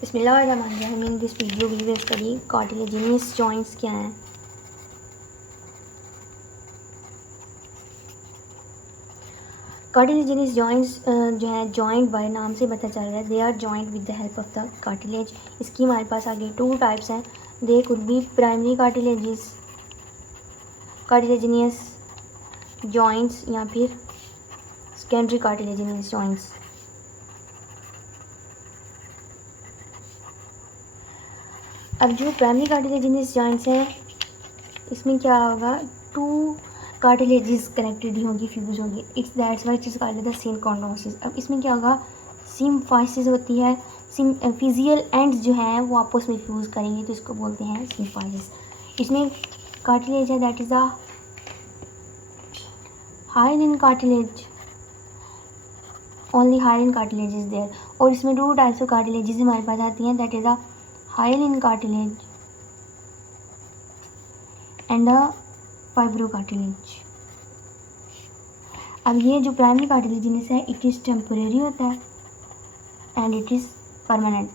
बिस्मिल्लाहिर्रहमानिर्रहीम। This video we will study cartilaginous joints क्या हैं। कार्टिलेजिनस जॉइंट्स जो है जॉइंट बाय नाम से पता चल रहा है, they are joint with the help of the cartilage. इसकी हमारे पास आगे टू टाइप्स हैं, they could be primary cartilaginous joints या फिर सेकेंडरी कार्टिलेजिनस जॉइंट्स। अब जो प्राइमरी कार्टिलेजिनस जॉइंट्स हैं इसमें क्या होगा, टू कार्टिलेजेस कनेक्टेड ही होंगी, फ्यूज होंगी। It's that's why it is called the synchondrosis. अब इसमें क्या होगा, सिम्फाइसिस होती है, फिजियल एंड्स जो हैं वो आपस में फ्यूज करेंगे तो इसको बोलते हैं सिम्फाइसिस। इसमें कार्टिलेज है that is a hyaline cartilage, only hyaline cartilage is there. और इसमें टू टाइप्स ऑफ कार्टिलेजेस हमारे पास आती हैं, that is a hyaline cartilage and a fibro cartilage. अब ये जो प्राइमरी कार्टिलेजिनस है इट इज़ टेम्परेरी होता है एंड इट इज़ परमानेंट।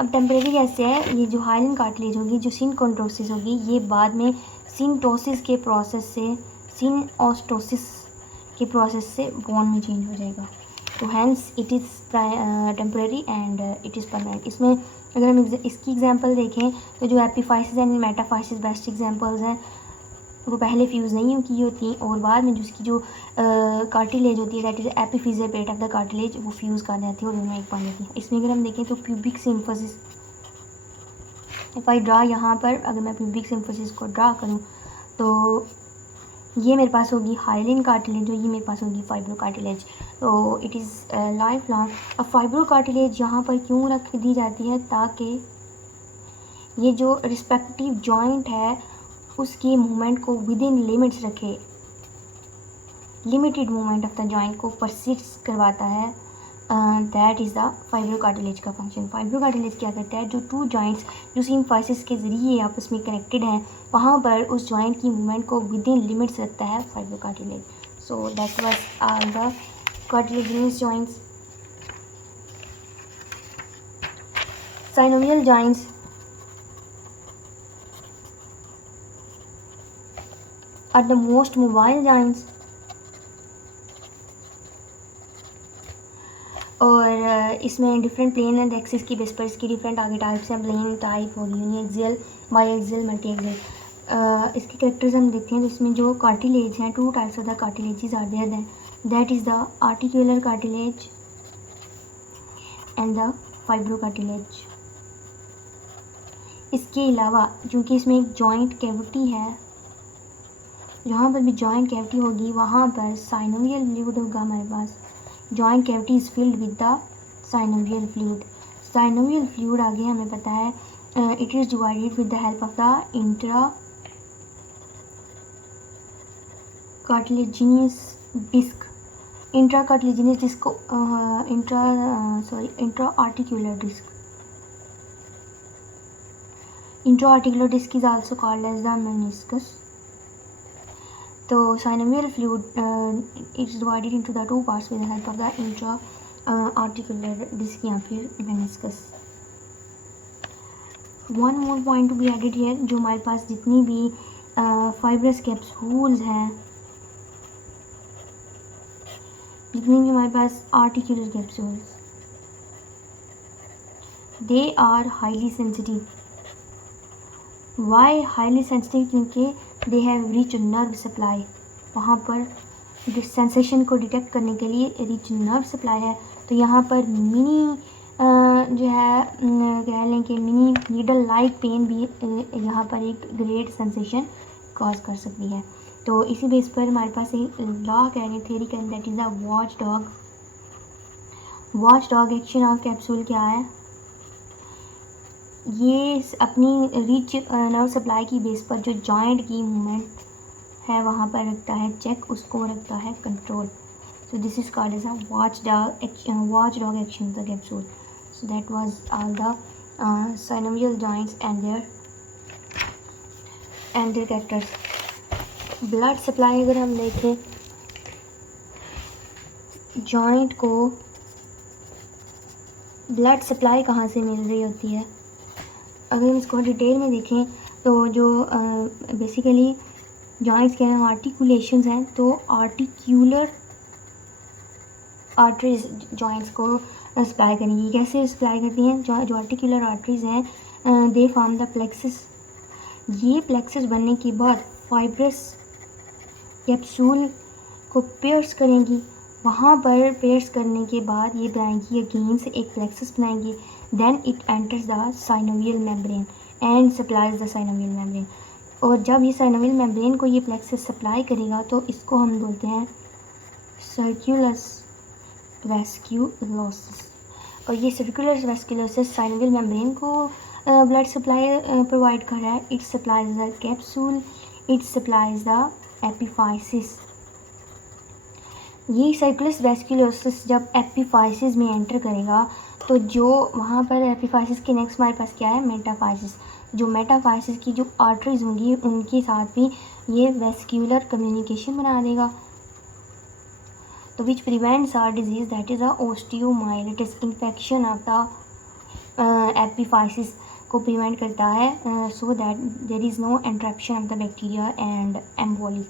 अब टेम्परेरी कैसे है, ये जो हाइलिन कार्टिलेज होगी, जो सिनकोन्ड्रोसिस होगी, ये बाद में सिनटोसिस के प्रोसेस से, सिनओस्टोसिस के प्रोसेस से बोन में चेंज हो जाएगा। तो hence it is temporary and it is permanent. इसमें अगर हम इसकी एग्जांपल देखें तो जो epiphysis and metaphysis best examples हैं, वो पहले फ्यूज़ नहीं की होती और बाद में जिसकी जो कार्टिलेज होती है that is epiphyseal plate of the cartilage, वो फ्यूज़ कर जाती है और दोनों एक बन जाती है। इसमें अगर हम देखें तो प्यूबिक सिम्फोसिस, इफ़ आई ड्रा, यहाँ पर अगर मैं प्यूबिक सिम्फोसिस को ड्रा करूँ तो ये मेरे पास होगी हाइलिन कार्टिलेज और ये मेरे पास होगी फाइब्रो कार्टिलेज। तो इट इज़ लाइफ लॉन्ग। अब फाइब्रो कार्टिलेज यहाँ पर क्यों रख दी जाती है, ताकि ये जो रिस्पेक्टिव जॉइंट है उसकी मूवमेंट को विद इन लिमिट्स रखे, limited movement of the joint को परसिस्ट करवाता है। That is the fibro cartilage का फंक्शन। फाइब्रो कार्टिलेज क्या करता है, जो टू जॉइंट्स जो सिम्फाइसिस के ज़रिए आपस में कनेक्टेड हैं वहाँ पर उस जॉइंट की मूवमेंट को विद इन लिमिट्स रखता है fibro cartilage. So that was all the cartilaginous joints. Synovial joints are the most mobile joints। और इसमें डिफरेंट प्लेन एंड एक्सिस की बेस पर इसकी डिफरेंट आगे टाइप्स हैं। प्लेन टाइप होगी, यूनिएक्सियल, बाईएक्सियल, मल्टी एक्सियल। इसके कैरेक्टर्स हम देखते हैं तो इसमें जो कार्टिलेज हैं, two types of the cartilages are there, that is the articular cartilage and the fibro cartilage. इसके अलावा क्योंकि इसमें एक जॉइंट कैविटी है, जहाँ पर भी जॉइंट कैविटी होगी वहाँ पर साइनोवियल फ्लूइड होगा हमारे पास। Joint cavity is filled with the synovial fluid. Synovial fluid आगे हमें पता है it is divided with the help of the intra cartilaginous disc. Intra cartilaginous disc को intra articular disc, intra articular disc is also called as the meniscus. तो synovial fluid is divided into the two parts with the help of the intra articular disc या फिर meniscus। One more point to be added here, जो हमारे पास जितनी भी fibrous capsules हैं, जितनी भी हमारे पास articular capsules, they are highly sensitive। Why highly sensitive? क्योंकि they have rich nerve supply. वहाँ पर सेंसेशन को डिटेक्ट करने के लिए रिच नर्व सप्लाई है। तो यहाँ पर मिनी जो है कह लें कि मिनी नीडल लाइक पेन भी यहाँ पर एक ग्रेट सेंसेशन कॉज कर सकती है। तो इसी बेस पर हमारे पास एक लॉ करेंगे, थ्योरी करेंगे, that is the watch dog. Watch dog action of capsule क्या है, ये अपनी रिच नर्व सप्लाई की बेस पर जो जॉइंट की मूवमेंट है वहाँ पर रखता है चेक, उसको रखता है control. So this is called as a watch dog action of the capsule. So that was all the synovial joints and their characters. Blood supply अगर हम देखें, जॉइंट को ब्लड सप्लाई कहाँ से मिल रही होती है? अगर हम इसको डिटेल में देखें तो जो बेसिकली जॉइंट्स के हैं आर्टिकुलेशंस हैं, तो आर्टिक्यूलर आर्टरीज जॉइंट्स को सप्लाई करेंगी। कैसे सप्लाई करती हैं? जो आर्टिकुलर आर्टरीज हैं दे फॉर्म द प्लेक्सस। ये प्लेक्सस बनने के बाद फाइब्रस कैप्सूल को पेयर्स करेंगी। वहाँ पर पेयर्स करने के बाद ये बनाएंगी अगेन से एक प्लेक्सस बनाएंगी। Then it enters the synovial membrane and supplies the synovial membrane. और जब ये साइनोवियल मेम्ब्रेन को ये प्लेक्सस सप्लाई करेगा तो इसको हम बोलते हैं सर्कुलस वेस्क्यूलोसिस। और ये सर्कुलर वेस्क्यूलोसिस साइनोवियल मेम्ब्रेन को ब्लड सप्लाई प्रोवाइड कर रहा है। It supplies the capsule, it supplies the epiphysis. ये सर्कुलस वेस्क्यूलोसिस जब एपिफाइसिस में एंटर करेगा तो जो वहाँ पर एपिफाइसिस के नेक्स्ट हमारे पास क्या है? मेटाफाइसिस। जो मेटाफाइसिस की जो आर्टरीज होंगी उनके साथ भी ये वेस्क्यूलर कम्युनिकेशन बना देगा। तो which prevents our disease that is a osteomyelitis. Infection of the epiphysis को प्रिवेंट करता है so that there is no interruption of the bacteria and emboli.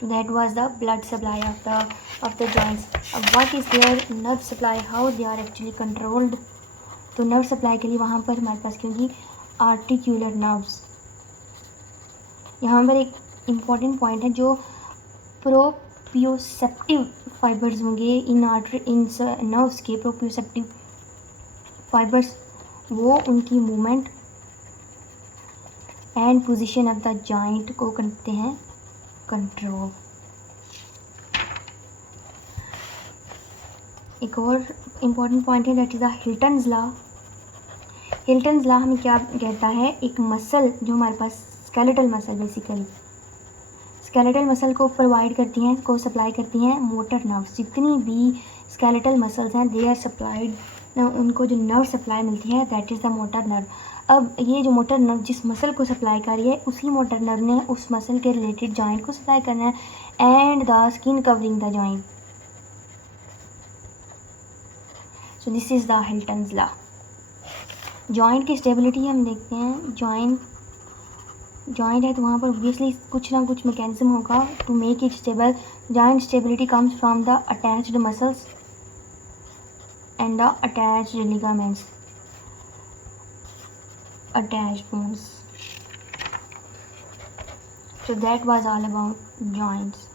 So that was the blood supply of the joints. What is their nerve supply? How they are actually controlled? तो nerve supply के लिए वहाँ पर हमारे पास क्योंकि articular nerves. यहाँ पर एक इम्पॉर्टेंट पॉइंट है, जो प्रोप्रियोसेप्टिव फाइबर्स होंगे इन नर्व्स के, प्रोप्रियोसेप्टिव फाइबर्स वो उनकी movement and position of the joint को करते हैं कंट्रोल। एक और इम्पॉर्टेंट पॉइंट है that is the Hilton's law. Hilton's law हमें क्या कहता है? एक मसल जो हमारे पास skeletal muscle, basically skeletal muscle को प्रोवाइड करती हैं, को सप्लाई करती हैं मोटर नर्व्स। जितनी भी स्केलेटल मसल्स हैं दे आर सप्लाइड, उनको जो नर्व सप्लाई मिलती है that is the motor nerve. अब ये जो मोटर नर्व जिस मसल को सप्लाई कर रही है उसी मोटर नर्व ने उस मसल के रिलेटेड जॉइंट को सप्लाई करना है and the skin covering the joint. So this is the Hilton's law. Joint की स्टेबिलिटी हम देखते हैं। जॉइंट है तो वहाँ पर ऑब्वियसली कुछ ना कुछ मैकेनिज्म होगा to make it stable. Joint stability comes from the attached muscles and the attached ligaments, attached bones. So that was all about joints.